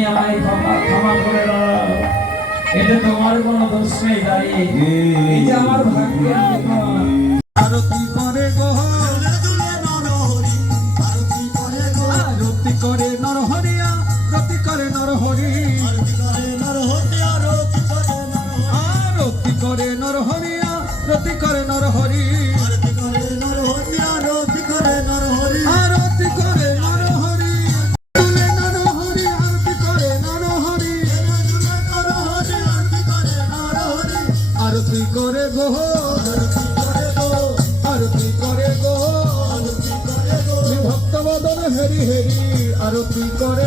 তুমি আমায় ক্ষমা করে দাও। এটা তোমার কোনো দোষ নেই দাঁড়িয়ে, এই যে আমার ভাগ্যের বিধান। আরতি করে গো আরতি করে নরহরিয়া, রতি করে নরহরি, আরতি করে নরহরিয়া, রতি করে নরহরি, আরতি করে নরহরিয়া, রতি করে নরহরি, আরতি করে নরহরি, তুলে নরহরি, আরতি করে নরহরি, আরতি করে নরহরি, আরতি করে গো আরতি করে গো ভক্তবদন হেরি হেরি, আরতি করে